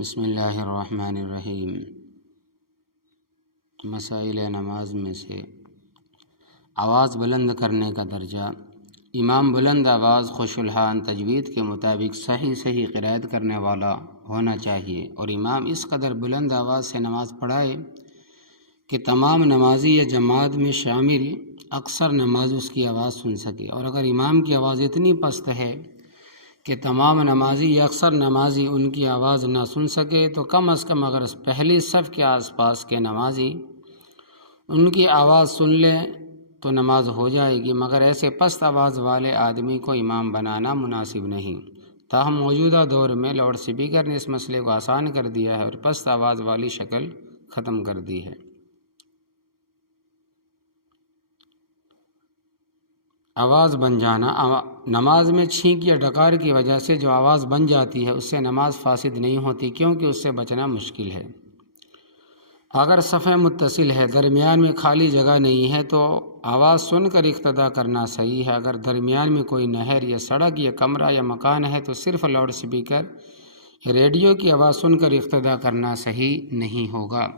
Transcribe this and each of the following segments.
بسم اللہ الرحمن الرحیم۔ مسائل نماز میں سے آواز بلند کرنے کا درجہ۔ امام بلند آواز خوش الحان تجوید کے مطابق صحیح قرائت کرنے والا ہونا چاہیے، اور امام اس قدر بلند آواز سے نماز پڑھائے کہ تمام نمازی یا جماعت میں شامل اکثر نماز اس کی آواز سن سکے، اور اگر امام کی آواز اتنی پست ہے کہ تمام نمازی یا اکثر نمازی ان کی آواز نہ سن سکے تو کم از کم اگر پہلی صف کے آس پاس کے نمازی ان کی آواز سن لیں تو نماز ہو جائے گی، مگر ایسے پست آواز والے آدمی کو امام بنانا مناسب نہیں۔ تاہم موجودہ دور میں لاؤڈ اسپیکر نے اس مسئلے کو آسان کر دیا ہے اور پست آواز والی شکل ختم کر دی ہے۔ آواز بن جانا۔ نماز میں چھینک یا ڈکار کی وجہ سے جو آواز بن جاتی ہے اس سے نماز فاسد نہیں ہوتی، کیونکہ اس سے بچنا مشکل ہے۔ اگر صفیں متصل ہے، درمیان میں خالی جگہ نہیں ہے تو آواز سن کر اقتدا کرنا صحیح ہے۔ اگر درمیان میں کوئی نہر یا سڑک یا کمرہ یا مکان ہے تو صرف لاؤڈ اسپیکر یا ریڈیو کی آواز سن کر اقتدا کرنا صحیح نہیں ہوگا۔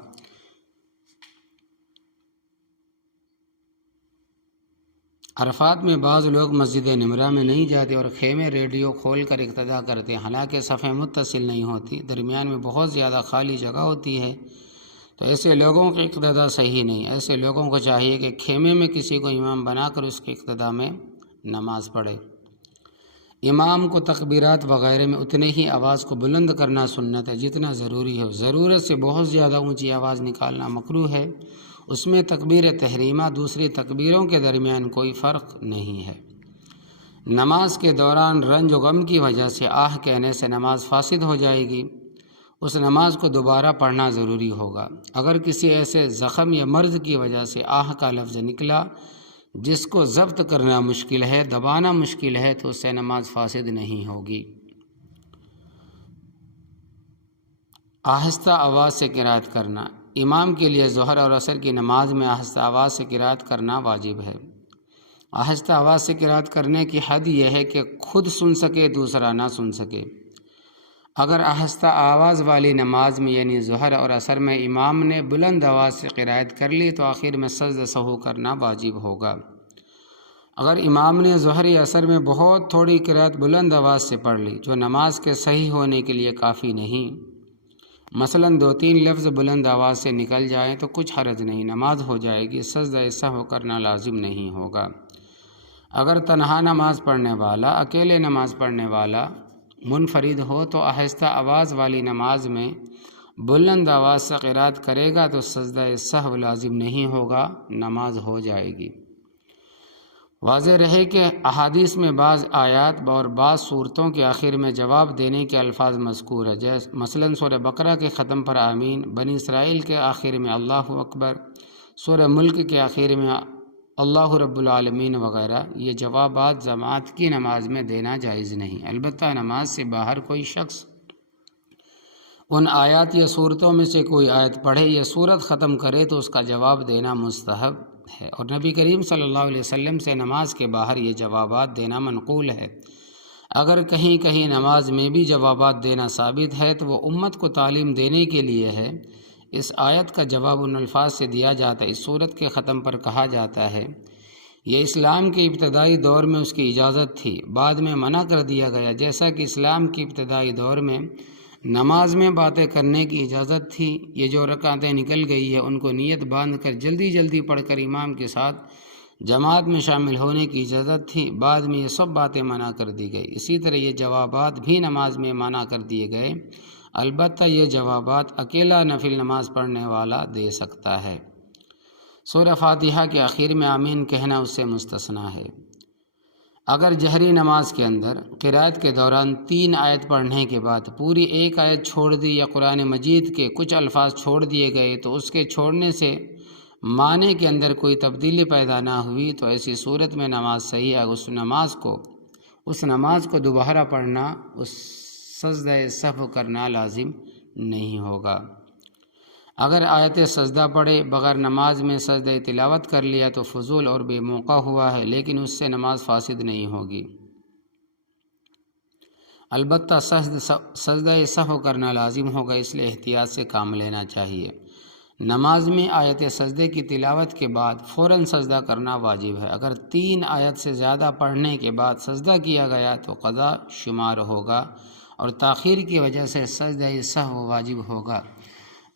عرفات میں بعض لوگ مسجد نمرہ میں نہیں جاتے اور خیمے ریڈیو کھول کر اقتدا کرتے، حالانکہ صفیں متصل نہیں ہوتی، درمیان میں بہت زیادہ خالی جگہ ہوتی ہے، تو ایسے لوگوں کی اقتدا صحیح نہیں۔ ایسے لوگوں کو چاہیے کہ خیمے میں کسی کو امام بنا کر اس کی اقتدا میں نماز پڑھے۔ امام کو تکبیرات وغیرہ میں اتنے ہی آواز کو بلند کرنا سنت ہے جتنا ضروری ہے۔ ضرورت سے بہت زیادہ اونچی آواز نکالنا مکروہ ہے۔ اس میں تکبیر تحریمہ دوسری تکبیروں کے درمیان کوئی فرق نہیں ہے۔ نماز کے دوران رنج و غم کی وجہ سے آہ کہنے سے نماز فاسد ہو جائے گی، اس نماز کو دوبارہ پڑھنا ضروری ہوگا۔ اگر کسی ایسے زخم یا مرض کی وجہ سے آہ کا لفظ نکلا جس کو ضبط کرنا مشکل ہے، دبانا مشکل ہے، تو اس سے نماز فاسد نہیں ہوگی۔ آہستہ آواز سے قرات کرنا۔ امام کے لیے ظہر اور عصر کی نماز میں آہستہ آواز سے قرات کرنا واجب ہے۔ آہستہ آواز سے قرات کرنے کی حد یہ ہے کہ خود سن سکے، دوسرا نہ سن سکے۔ اگر آہستہ آواز والی نماز میں یعنی ظہر اور عصر میں امام نے بلند آواز سے قرات کر لی تو آخر میں سجدہ سہو کرنا واجب ہوگا۔ اگر امام نے ظہر یا عصر میں بہت تھوڑی قرات بلند آواز سے پڑھ لی جو نماز کے صحیح ہونے کے لیے کافی نہیں، مثلاً 2-3 لفظ بلند آواز سے نکل جائیں تو کچھ حرج نہیں، نماز ہو جائے گی، سجدہ سہو کرنا لازم نہیں ہوگا۔ اگر تنہا نماز پڑھنے والا، اکیلے نماز پڑھنے والا منفرد ہو تو آہستہ آواز والی نماز میں بلند آواز سے قرات کرے گا تو سجدہ سہو لازم نہیں ہوگا، نماز ہو جائے گی۔ واضح رہے کہ احادیث میں بعض آیات اور بعض صورتوں کے آخر میں جواب دینے کے الفاظ مذکور ہے، جیسے مثلاً سورہ بقرہ کے ختم پر آمین، بنی اسرائیل کے آخر میں اللہ اکبر، سورہ ملک کے آخر میں اللہ رب العالمین وغیرہ۔ یہ جوابات جماعت کی نماز میں دینا جائز نہیں، البتہ نماز سے باہر کوئی شخص ان آیات یا صورتوں میں سے کوئی آیت پڑھے یا صورت ختم کرے تو اس کا جواب دینا مستحب ہے، اور نبی کریم صلی اللہ علیہ وسلم سے نماز کے باہر یہ جوابات دینا منقول ہے۔ اگر کہیں نماز میں بھی جوابات دینا ثابت ہے تو وہ امت کو تعلیم دینے کے لیے ہے۔ اس آیت کا جواب ان الفاظ سے دیا جاتا ہے، اس صورت کے ختم پر کہا جاتا ہے۔ یہ اسلام کے ابتدائی دور میں اس کی اجازت تھی، بعد میں منع کر دیا گیا، جیسا کہ اسلام کے ابتدائی دور میں نماز میں باتیں کرنے کی اجازت تھی۔ یہ جو رکعتیں نکل گئی ہے ان کو نیت باندھ کر جلدی پڑھ کر امام کے ساتھ جماعت میں شامل ہونے کی اجازت تھی، بعد میں یہ سب باتیں منع کر دی گئی۔ اسی طرح یہ جوابات بھی نماز میں منع کر دیے گئے، البتہ یہ جوابات اکیلا نفل نماز پڑھنے والا دے سکتا ہے۔ سورہ فاتحہ کے آخر میں آمین کہنا اس سے مستثنیٰ ہے۔ اگر جہری نماز کے اندر قرات کے دوران 3 آیت پڑھنے کے بعد پوری ایک آیت چھوڑ دی یا قرآن مجید کے کچھ الفاظ چھوڑ دیے گئے تو اس کے چھوڑنے سے معنی کے اندر کوئی تبدیلی پیدا نہ ہوئی تو ایسی صورت میں نماز صحیح ہے۔ اس نماز کو دوبارہ پڑھنا، اس سجدہ سہو کرنا لازم نہیں ہوگا۔ اگر آیت سجدہ پڑھے بغیر نماز میں سجدہ تلاوت کر لیا تو فضول اور بے موقع ہوا ہے، لیکن اس سے نماز فاسد نہیں ہوگی۔ البتہ سجدہ سہو کرنا لازم ہوگا، اس لیے احتیاط سے کام لینا چاہیے۔ نماز میں آیت سجدے کی تلاوت کے بعد فوراً سجدہ کرنا واجب ہے۔ اگر 3 آیت سے زیادہ پڑھنے کے بعد سجدہ کیا گیا تو قضا شمار ہوگا اور تاخیر کی وجہ سے سجدہ سہو واجب ہوگا۔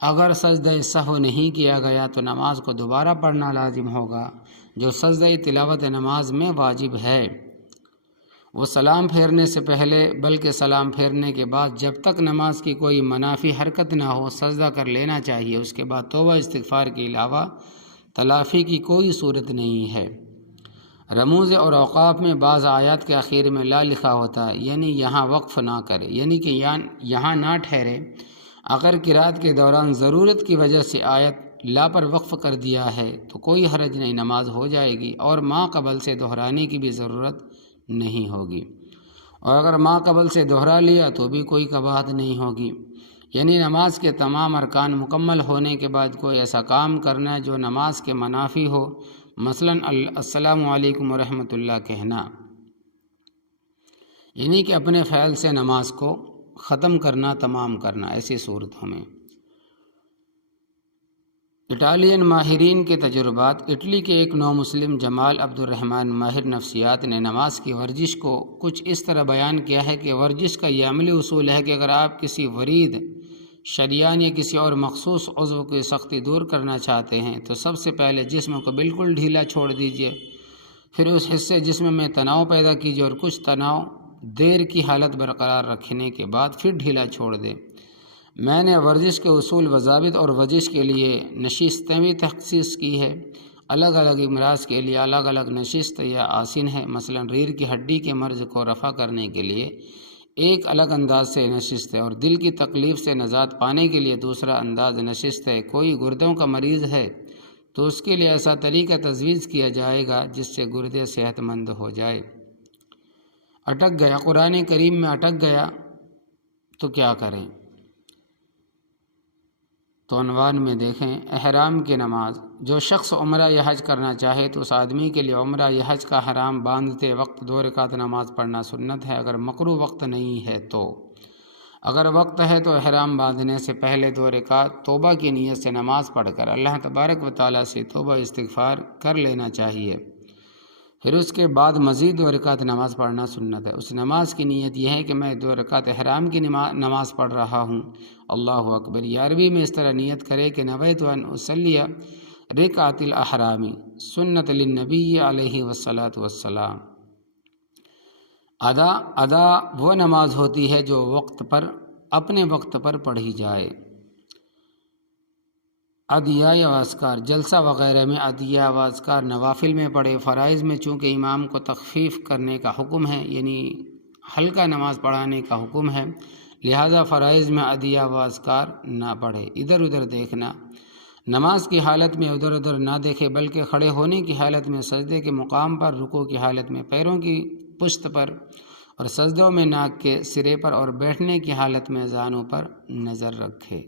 اگر سجدہ سہو نہیں کیا گیا تو نماز کو دوبارہ پڑھنا لازم ہوگا، جو سجدہ تلاوت نماز میں واجب ہے۔ وہ سلام پھیرنے سے پہلے بلکہ سلام پھیرنے کے بعد جب تک نماز کی کوئی منافی حرکت نہ ہو سجدہ کر لینا چاہیے۔ اس کے بعد توبہ استغفار کے علاوہ تلافی کی کوئی صورت نہیں ہے۔ رموز اور اوقاف میں بعض آیات کے آخر میں لا لکھا ہوتا ہے، یعنی یہاں وقف نہ کرے، یعنی کہ یہاں نہ ٹھہرے۔ اگر قرات کے دوران ضرورت کی وجہ سے آیت لا پر وقف کر دیا ہے تو کوئی حرج نہیں، نماز ہو جائے گی اور ما قبل سے دہرانے کی بھی ضرورت نہیں ہوگی، اور اگر ما قبل سے دہرا لیا تو بھی کوئی قباحت نہیں ہوگی۔ یعنی نماز کے تمام ارکان مکمل ہونے کے بعد کوئی ایسا کام کرنا ہے جو نماز کے منافی ہو، مثلاً السلام علیکم ورحمۃ اللہ کہنا، یعنی کہ اپنے فعل سے نماز کو ختم کرنا، تمام کرنا، ایسی صورتوں میں۔ اٹالین ماہرین کے تجربات۔ اٹلی کے ایک نو مسلم جمال عبد الرحمن ماہر نفسیات نے نماز کی ورزش کو کچھ اس طرح بیان کیا ہے کہ ورزش کا یہ عملی اصول ہے کہ اگر آپ کسی ورید، شریان یا کسی اور مخصوص عضو کی سختی دور کرنا چاہتے ہیں تو سب سے پہلے جسم کو بالکل ڈھیلا چھوڑ دیجیے، پھر اس حصے جسم میں تناؤ پیدا کیجیے اور کچھ تناؤ دیر کی حالت برقرار رکھنے کے بعد پھر ڈھیلا چھوڑ دیں۔ میں نے ورزش کے اصول و ضابط اور ورزش کے لیے نشستیں بھی تخصیص کی ہے۔ الگ الگ امراض کے لیے الگ الگ نشست یا آسن ہے۔ مثلا ریڑھ کی ہڈی کے مرض کو رفع کرنے کے لیے ایک الگ انداز سے نشست ہے، اور دل کی تکلیف سے نجات پانے کے لیے دوسرا انداز نشست ہے۔ کوئی گردوں کا مریض ہے تو اس کے لیے ایسا طریقہ تجویز کیا جائے گا جس سے گردے صحت مند ہو جائے۔ اٹک گیا، قرآن کریم میں اٹک گیا تو کیا کریں؟ تو عنوان میں دیکھیں، احرام کی نماز۔ جو شخص عمرہ یا حج کرنا چاہے تو اس آدمی کے لیے عمرہ یا حج کا احرام باندھتے وقت 2 رکعت نماز پڑھنا سنت ہے، اگر مکروہ وقت نہیں ہے تو۔ اگر وقت ہے تو احرام باندھنے سے پہلے 2 رکعت توبہ کی نیت سے نماز پڑھ کر اللہ تبارک و تعالیٰ سے توبہ استغفار کر لینا چاہیے، پھر اس کے بعد مزید 2 رکعت نماز پڑھنا سنت ہے۔ اس نماز کی نیت یہ ہے کہ میں 2 رکعت احرام کی نماز پڑھ رہا ہوں، اللہ اکبر۔ یہ عربی میں اس طرح نیت کرے کہ نویت ان اصلی رکعت الاحرامی سنت للنبی علیہ والصلاۃ والسلام۔ ادا وہ نماز ہوتی ہے جو وقت پر، اپنے وقت پر پڑھی جائے۔ ادعیہ و اذکار، جلسہ وغیرہ میں ادعیہ و اذکار نوافل میں پڑھے۔ فرائض میں چونکہ امام کو تخفیف کرنے کا حکم ہے، یعنی ہلکا نماز پڑھانے کا حکم ہے، لہذا فرائض میں ادعیہ و اذکار نہ پڑھے۔ ادھر ادھر دیکھنا، نماز کی حالت میں ادھر ادھر نہ دیکھے بلکہ کھڑے ہونے کی حالت میں سجدے کے مقام پر، رکوع کی حالت میں پیروں کی پشت پر اور سجدوں میں ناک کے سرے پر، اور بیٹھنے کی حالت میں زانوں پر نظر رکھے۔